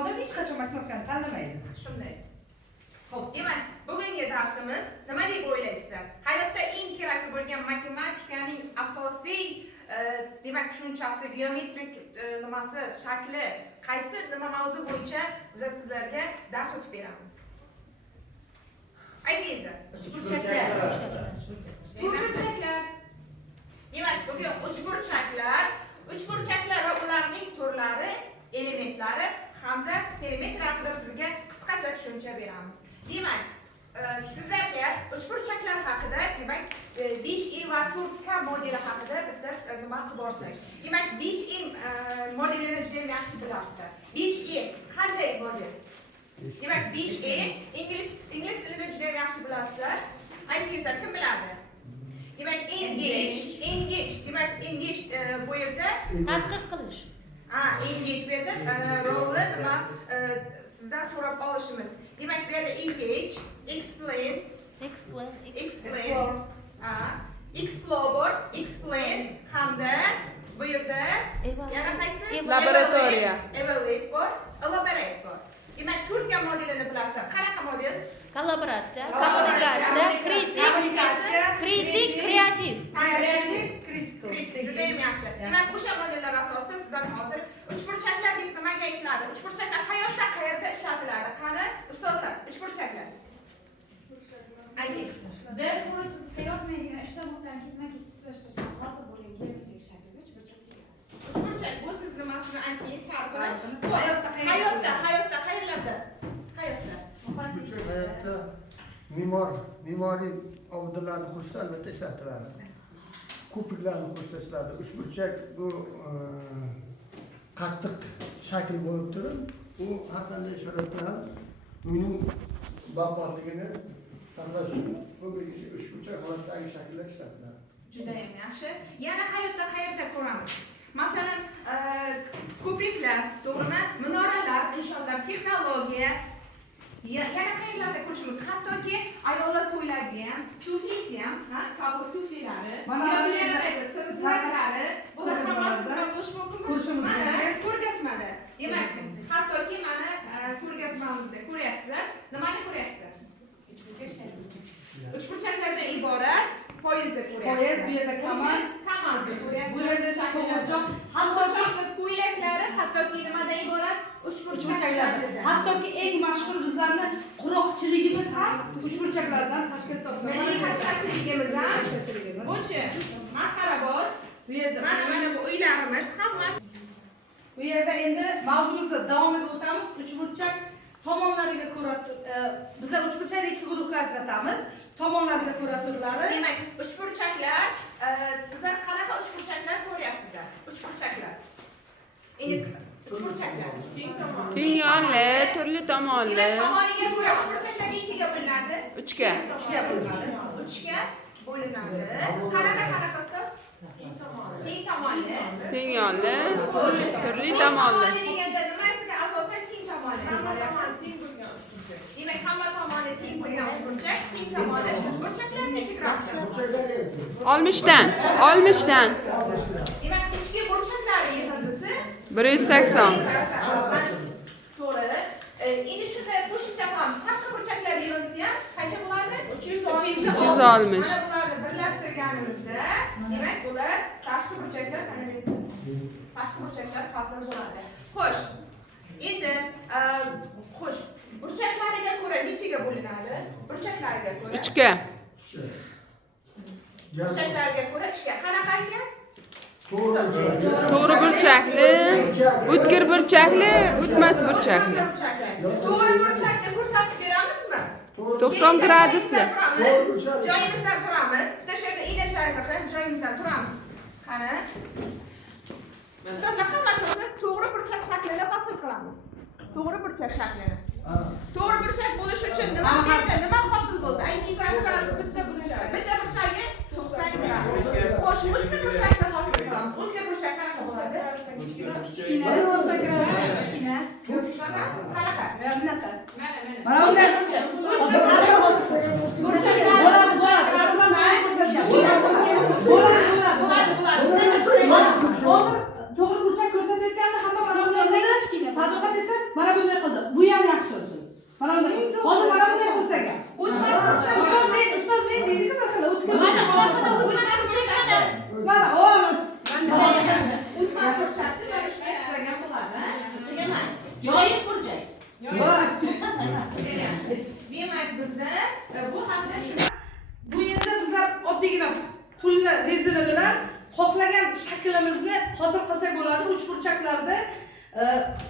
odam hech qachon matematikani tanlamaydi. Shunday. Xo'p, demak, bugungi darsimiz nima deb o'ylaysizlar? Hayotda eng kerak bo'lgan matematikaning asosiy demak tushunchasi, geometrik nimasi, shakli, qaysi nima mavzu bo'yicha biz sizlarga dars o'tib beramiz. Aytingizlar. Uchburchaklar. Demak, bugun uchburchaklar va ularning turlari, elementlari hamda perimetr haqida sizga qisqacha tushuncha beramiz. Demak, sizlarga uchburchaklar haqida, demak, 5E va 4K modeli haqida bitta nima qilib borsak. Demak, 5E modelini juda ham yaxshi bilasizlar. 5E qanday model? Demak, 5E ingliz tilini juda ham yaxshi bilasizlar. Aytingizlar, kim biladi? Demak, engage, demak, engage bu yerda tadqiq qilish. Engage bu yerda rolni nima sizdan so'rab olishimiz. Demak, bu yerda engage, explain, explore hamda bu yerda yana qaysi? Laboratoriya. Evaluate bor, elaborate bor. Demak, turkiya modelini bilasizlar. Qanaqa model? Kollaboratsiya, kommunikatsiya, kritik, kreativ. Kritik, juda ham yaxshi. Demak, o'sha modellar asosida sizdan hozir uchburchaklar deb nimaga aytiladi? Uchburchaklar hayotda qayerda ishlatiladi? Qani, ustozlar, uchburchaklar. Ayting. Bir to'g'ri chizikda yotmaydigan ishtamoqdan ketma-ket tutashlashdan hosil bo'lgan geometrik shaklga uchburchak deyiladi. Uchburchak bu siz nimasini aytingiz ta'rifini? Hayotda Hayotda qayerlarda? Hayotda me'moriy obidalarni qurishda albatta ishlatiladi. Ko'priklarni qurishda ishlatiladi. Uchburchak bu qattiq shakl bo'lib turib, u har qanday sharoitda ham uyning barbodligini saqlash uchun bu uchburchak holatdagi shakllar ishlatiladi. juda ham yaxshi. Yana hayotda qayerda ko'ramiz? Masalan, ko'priklar, to'g'rimi? Minoralar, insholar, texnologiya. Yana qayerlarda ko'rishimiz? Hattoki ayollar to'ylaydigan tuflisi ham, qabul tuflilari, sirlari, bular hammasini ko'rish mumkinmi? Mana ko'rgazmada. Demak, hattoki mana ko'rgazmamizda ko'ryapsizlar. Nimani ko'ryapsizlar? Uchburchaklardan iborat poyezdni ko'ryapsizlar. Poyezd, bu yerda Kamozni ko'ryapsizlar. bu yerda qo'g'irchoq, Hattoki ko'ylaklari, hattoki nimadan iborat? Uchburchaklar. Hattoki eng mashhur bizlarni quroqchiligimiz ham uchburchaklardan tashkil topadi. Milliy hasharchiligimiz ham buchi, masxaraboz. Bu yerda Mana bu uylarimiz hammasi. Bu yerda endi mavzumizni davomiga o'tamiz. Uchburchak tomonlariga ko'ra biz uchburchakni ikki guruhga ajratamiz. Tomonlariga ko'ra turlari. Demak, uchburchaklar, sizlar qanaqa uchburchaklar ko'ryapsizlar? Uchburchaklar. Endi uchburchaklar. Teng yonli, turli tomonli. Demak, tomoniga ko'ra uchburchaklar nechaga bo'linadi? 3ga. Uchga bo'linadi. 3ga bo'linadi. Qanaqa ustoz? Teng tomonli. Teng yonli, turli tomonli. Deganda nimasiga asosan teng tomonli? Demak, hamma tomoni teng bo'lgan uchburchak, teng tomoni burchaklar necha gramm? 60dan. Demak, ichki burchaklari yig'indisi 180. to'g'ri. Endi shunday qo'shimcha qilamiz. Tashqi burchaklar yig'indisi ham qancha bo'ladi? 360. 360. Mana bularni birlashtirganimizda, demak, bular tashqi burchaklar, mana bu tashqi burchaklar hosil bo'ladi. Xo'sh. Endi xo'sh, burchaklariga ko'ra nechaga bo'linadi? Burchaklariga ko'ra 3ga. burchaklariga ko'ra 3ga. Qanaqa ekan? To'g'ri burchakli, o'tkir burchakli, o'tmas burchakli. To'g'ri burchakni ko'rsatib beramizmi? 90 gradusli. Joyimizdan turamiz. Bitta shu yerda ilashar saqlab joyimizdan turamiz. Qani? Ustozlar hamma to'g'ri burchak shaklini hosil qilamiz. To'g'ri burchak shaklini. To'g'ri burchak bo'lish uchun nima berdi? Nima hosil bo'ldi? Aytingizlar, bitta burchagi 90 gradus. Xo'sh, o'tkir burchakni hosil qilamiz. O'tkir burchak qanaqa bo'ladi? Kichkina 90 gradus kichkina. Qanaqa? Mana bunaqa. Mana. Mana bunday to'g'ri burchak ko'rsatayotganda hamma mana bunday kichkina. Sadoqat esa mana bunday Mana buni hozir mana bunday qilsak. O'tmas burchak. Ustoz men deydi-ku bir xil o'tkazib. Mana orqada o'tmas burchakni. Mana o'miz. O'tmas burchakni mana shunday qilgan bo'ladi. Demak, joyi burchak. Demak, bizda bu haqida shuni Bu yerda bizlar oddiygina pulni rezina bilan xohlagan shaklimizni hosil qilsak bo'ladi. Uchburchaklarda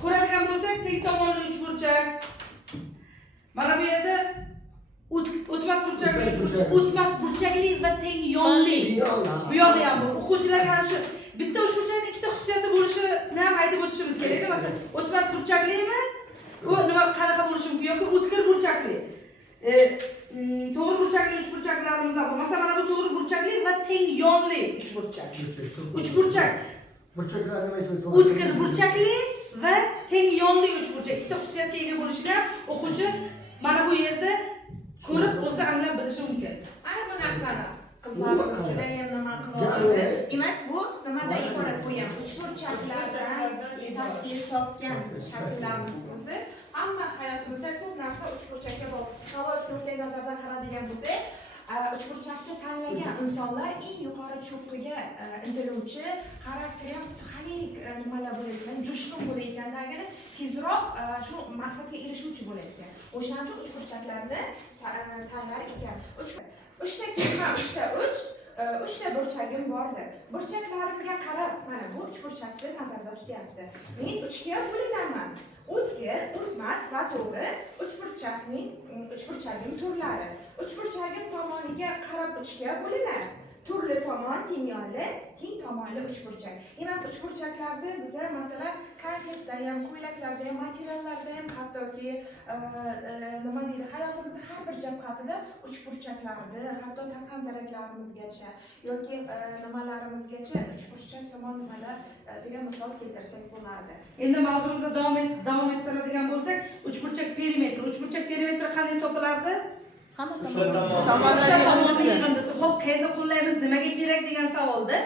ko'radigan bo'lsak, teng tomonli uchburchak. Mana bu yerda o'tmas burchakli va teng yonli. Bu yoqda ham bor. O'quvchilarga ana shu bitta uchburchakning ikkita xususiyati bo'lishini ham aytib o'tishimiz kerak. Masalan, o'tmas burchaklimi? U nima qanaqa bo'lishi mumkin yoki o'tkir burchakli. To'g'ri burchakli uchburchaklarimiz bor. Masalan, mana bu to'g'ri burchakli va teng yonli uchburchak. Uchburchak. Burchaklar nima aytamiz? O'tkir burchakli va teng yonli uchburchak. Ikkita xususiyatga ega bo'lishini o'quvchi mana bu yerda ko'rib o'zi anglab bilishi mumkin. Mana bu narsani qizlarimiz juda ham nima qiladi. Demak, bu nimadan iborat bo'lgan? Uchburchaklardan tashkil topgan shakllarimiz o'zi hamma hayotimizda ko'p narsa uchburchakka bog'liq. Psixologik nuqtai nazardan qaraydigan bo'lsak, uchburchakni tanlagan insonlar eng yuqori cho'qqiga intiluvchi, xarakteri ham xolerik nimalar bo'layotgan, jo'shqin bo'layotgandagini tezroq shu maqsadga erishuvchi bo'layotgan. O'shaning uchun uchburchaklarni tanlar ekan. Uchta kelma, uchta burchagim bordir. Burchaklarimga qarab, mana bu uchburchakni nazarda tutyapti. Men uchga bo'linaman. O'tkir, o'tmas va to'g'ri uchburchagim turlari. Uchburchagim tomoniga qarab uchga bo'linadi. Turli tomon, teng yonli, teng tomonli uchburchak. Demak, uchburchaklarda biza masalan konfetda ham, ko'ylaklarda ham, materiallarda ham, hattoki nima deydi, hayotimizning har bir jabhasida uchburchaklarni, hatto taqqan zaraklarimizgacha yoki nimalarimizgacha uchburchak tomon nimalar degan misol keltirsak bo'lardi. Endi mavzumuzni davom ettiradigan bo'lsak, uchburchak perimetri. Uchburchak perimetri qanday topilardi? Tomonlar Xo'p, qayerda qo'llaymiz, nimaga kerak degan savolda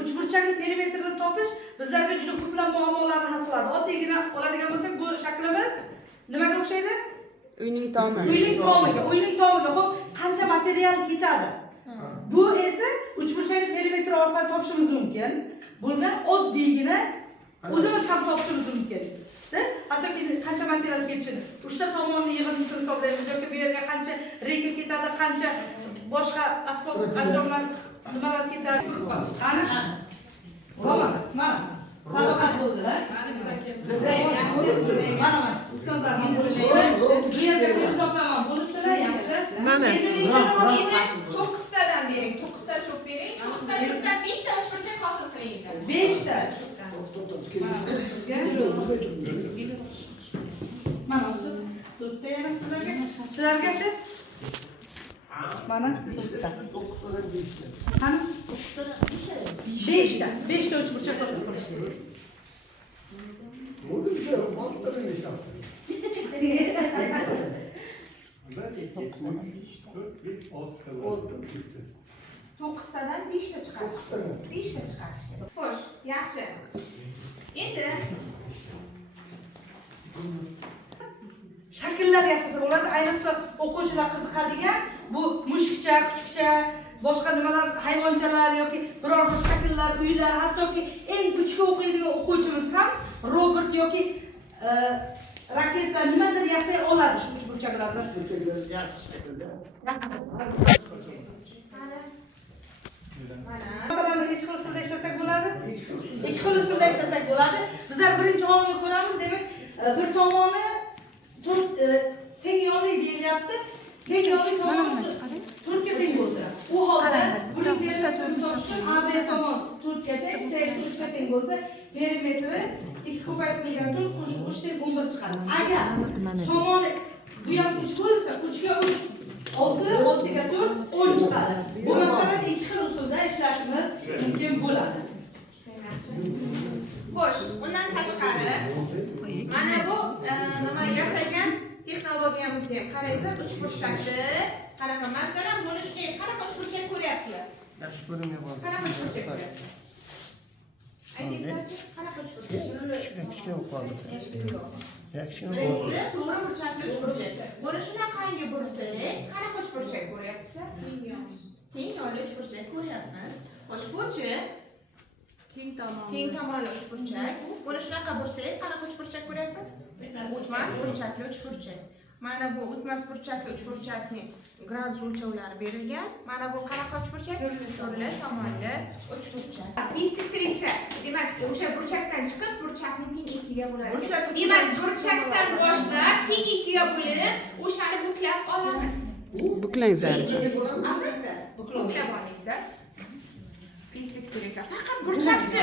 uchburchakning perimetrini topish bizlarga juda ko'plab muammolarni hal qiladi. Oddiygina oladigan bo'lsak, bu shaklimiz nimaga o'xshaydi? uyning tomi. Uyning tomiga. Xo'p, qancha material ketadi? Bu esa uchburchakning perimetri orqali topishimiz mumkin. Bundan oddiygina o'zimiz ham topishimiz mumkin. Hattoki qancha material ketishini, uchta tomonni yig'indisini hisoblaymiz yoki bu yerga qancha reka ketadi, qancha boshqa asbob anjomlar nimalar ketadi. Qani? Mana. Sadoqat bo'ldilar. Mana. Ustozlar ham bo'lishi. Bu yerga hisoblaman bo'libdilar, yaxshi. Mana. Endi 9tadan bering, 9ta cho'p bering. 9ta cho'pdan 5ta uchburchak hosil qiling. 5ta. Mana siz to'rtta yana sizlargacha. Mana to'rtta. 9tadan 5ta. Qani? 5ta uchburchak hosil qilish. Bo'ldi shu, 6tadan 5ta. 9tadan 5ta chiqarish. 5ta chiqarish kerak. Xo'sh, yaxshi. Endi shakllar yasasa bo'ladi. Ayniqsa o'quvchilar qiziqadigan bu mushukcha, kuchukcha, boshqa nimalar, hayvonchalar yoki biror bir shakllar, uylar, hattoki eng kuchli o'qiydigan o'quvchimiz ham robot yoki raketa nimadir yasay oladi shu uchburchaklardan. Burchaklar yaxshi shaklda. Masalan, necha xil usulda ishlasak bo'ladi? Ikki xil usulda ishlasak bo'ladi. Bizlar birinchi holni ko'ramiz, demak, bir tomoni teng yonli deyilyapti. Teng yonli tomoni turtga teng bo'lsa, u holda buning perimetrini topish uchun AB tomon turtga teng, C turtga teng bo'lsa, perimetri 2 ko'paytirilgan 4 qo'shib 3 teng 11 chiqadi. Agar tomoni bu ham 3 bo'lsa, 3 ga 3 6 ga 4 10 chiqadi. Bu masalan ikki xil usulda ishlashimiz mumkin bo'ladi. xo'sh, undan tashqari mana bu nima yasagan texnologiyamizga qaraysiz, uchburchakni qanaqa masalan bo'lishiga qanaqa uchburchak ko'ryapsizlar? Yaxshi ko'rinyapti. Qanaqa uchburchak ko'ryapsizlar? Aytingizchi, qanaqa uchburchak? Kichkina bo'lib qoldi. Yo'q. Kichkina Birinchisi to'g'ri burchakli uchburchak. Buni shunaqangi bursak, qanaqa uchburchak ko'ryapsiz? Teng yonli uchburchak ko'ryapmiz. Xo'sh, buchi teng tomonli uchburchak. Buni shunaqa bursak, qanaqa uchburchak ko'ryapmiz? O'tmas burchakli uchburchak. Mana bu o'tmas burchakli uchburchakning gradus o'lchovlari berilgan. Mana bu qanaqa uchburchak? Turli tomonli uchburchak. Bisektrisa, demak, o'sha burchakdan chiqib, burchakni teng ikkiga bo'ladi. Demak, burchakdan boshlab teng ikkiga bo'lib, o'shani buklab olamiz. Buklang zar. Albatta, buklab olingizlar. Bisektrisa. Faqat burchakni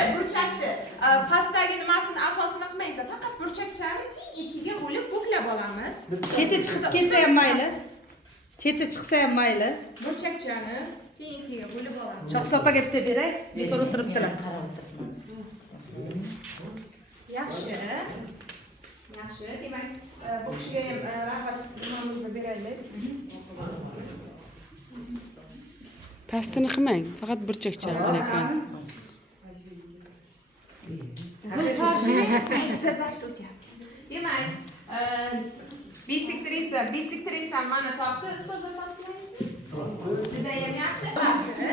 pastdagi nimasini asosini qilmaysiz. Faqat burchakchani teng ikkiga bo'lib buklab olamiz. Cheti chiqib ketsa ham mayli. Cheti chiqsa ham mayli. Burchakchani teng ikkiga bo'lib olamiz. Shohsopaga bitta beray. Bekor o'tiribdilar. Yaxshi. Yaxshi. Demak, bu kishiga ham rahmat nimamizni beraylik. Pastini qilmang, faqat burchakcha qilyapman. Biz dars o'tyapmiz. Demak, bisektrisa mana topdi, ustoz topdingizmi? Juda ham yaxshi.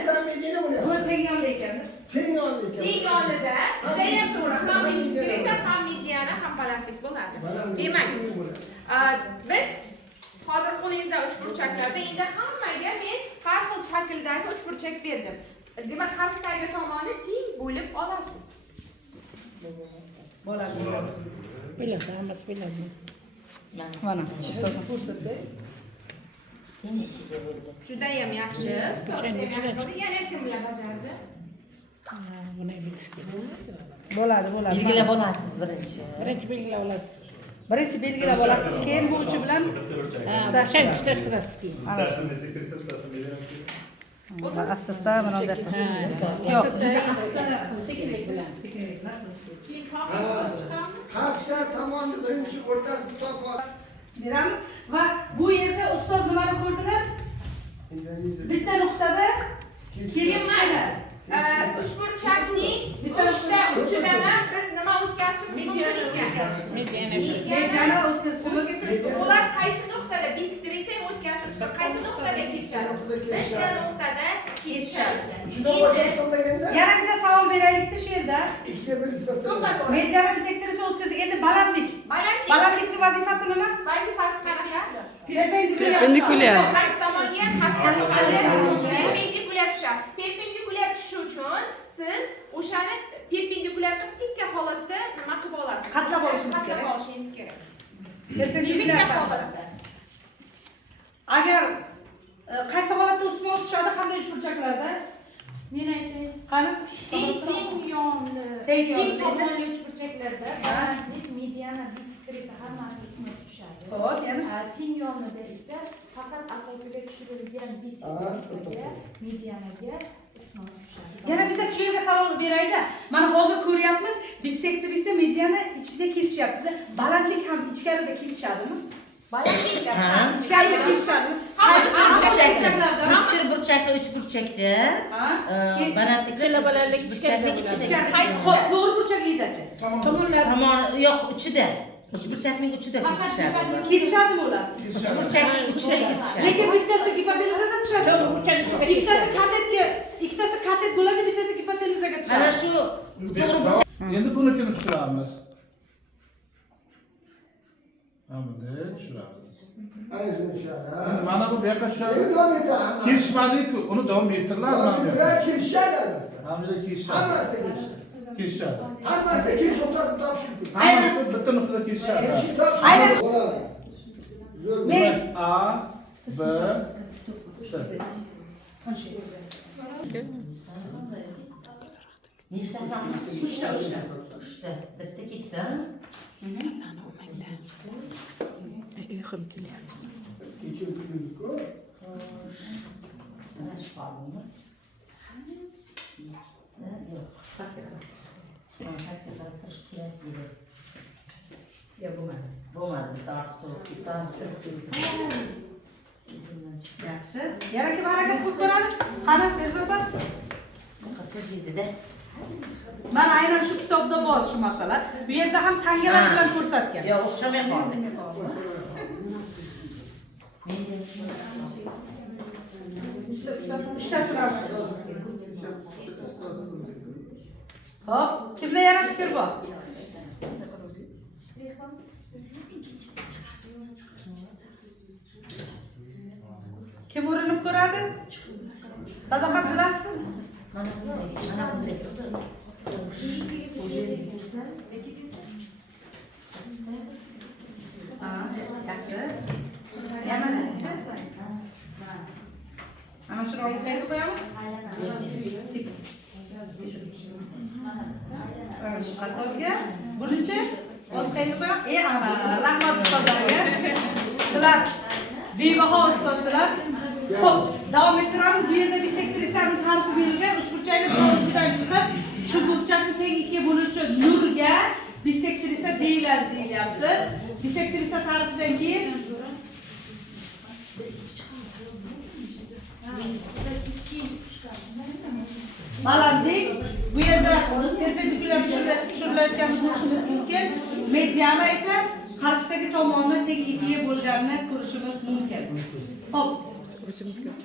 Sen mediana Bu bo'lyapti. teng yonli ekan. Teng yonli ekan. Teng yonida juda ham to'g'ri. Ham bisektrisa, ham mediana, ham balandlik bo'ladi. Demak, biz hozir qo'lingizda uchburchaklarda endi hammaga men har xil shakldagi uchburchak berdim. Demak, qarshidagi tomonni teng bo'lib olasiz. Bo'ladi. Biladi, hammasi biladi. Mana. Juda ham yaxshi. Yana kim bilan bajardi? Bo'ladi. Belgilab olasiz birinchi. Birinchi belgilab olasiz, keyin bu uchi bilan O'sha tutashtirasiz keyin. asta mana yo'q. Sekinlik bilan. Qarshi tomonni birinchi o'rtasida topib Beramiz va bu yerda ustoz nimani ko'rdilar? Bitta nuqtada kelishadi. Uchburchakning uchta uchidan biz nima o'tkazishimiz mumkin ekan? Mediana o'tkazishimiz. Ular qaysi nuqtada bisektrisa ham o'tkazishimiz mumkin? Qaysi nuqtada kesishadi? Bitta nuqtada kesishadi. Uchida boshlanmaganda Yana bitta savol beraylikda shu yerda. ikkiga bir nisbatan To'xtab Mediana bisektrisa o'tkazdi. Endi balandlik. Balandlikning vazifasi nima? Vazifasi qanaqa? Perpendikulyar. Qaysi tomonga ham qarshi perpendikulyar tushadi. Perpendikulyar tushishi uchun siz o'shani perpendikulyar qilib tekka holatda nima qilib olasiz? Qatlab olishingiz kerak. Qatlab olishingiz kerak. Perpendikulyar Tekka holatda. Agar qaysi holatda ustma tushadi, qanday uchburchaklarda? Men aytay, Qani? teng yonli, Teng teng yonli. tomonli uchburchaklarda balandlik, mediana, bisektrisa hammasi ustma tushadi. Xo'p, yana? Teng yonlida esa faqat asosiga tushirilgan bisektrisaga, medianaga ustma tushadi. Yana bitta shu yerga savol berayda. Mana hozir ko'ryapmiz, bisektrisa mediana ichida kesishyapti. Balandlik ham ichkarida kesishadimi? Balandliklar. Ichkarida kesishadimi? Butkir burchakli uch burchakda balandlik balandlik burchakli ichida. To'g'ri burchaklidachi? Tomon yo'q uchida. Uch burchakning uchida kesishadi. Kesishadimi ular? Uch burchakning uchida kesishadi. Lekin bittasi gipotenuzada tushadi. Ikkitasi katet bo'ladi, bittasi gipotenuzaga tushadi. Ana shu to'g'ri burchak. Endi bunikini tushiramiz. Mana tushiramiz. ayni tushadi. Mana bu yoqqa tushadi. Endi davom etadi. Kesishmadi-ku, uni davom ettirlar mana bu yoqqa. Kesishadi albatta. Hamda kesishadi. Hammasida kesishadi. Kesishadi. Hammasida kesish nuqtasini topish mumkin. Hammasi bitta nuqtada kesishadi. Aynan. Bo'ladi. Zo'r. Men A, B, S. Nechtasan? Uchta. Bitta ketdi. Uyqum kelyapti. Kechirim kuydik-ku. Mana shu qoldi. Yo'q, pastga qarab. Pastga qarab turish kerak edi. Yo'q, bo'lmadi. Bo'lmadi, bitta ortiqcha ketdi. yaxshi. Yana kim harakat qilib ko'radi? Qani, Ferzoba? Qizcha jidida. Mana aynan shu kitobda bor shu masala. Bu yerda ham tangalar bilan ko'rsatgan. Yo'q, o'xshamay qoldi. Menga Uchtasini olib. Hop, kimda yana fikr bor? Kim urinib ko'radi? Sadoqat bilasizmi? mana bunday. Ha, yaxshi. Yana ana shuni olib qayerga qo'yamiz? Shu qatorga. Bunichi olib qayerga qo'yamiz? Ana, rahmat ustozlarga. Sizlar bebaho ustozlar. Xo'p, davom ettiramiz. Bu yerda bisektrisaning tarifi berilgan. Uchburchakli to'g'richidan chiqib, shu burchakni teng ikki bo'luvchi nurga bisektrisa deyilyapti. Bisektrisa tarifidan keyin balandlik, bu yerda perpendikulyar tushirilayotgan bo'lishimiz mumkin. Mediana esa qarshisidagi tomonni teng ikkiga bo'lganini ko'rishimiz mumkin. Xo'p. Bisiklet.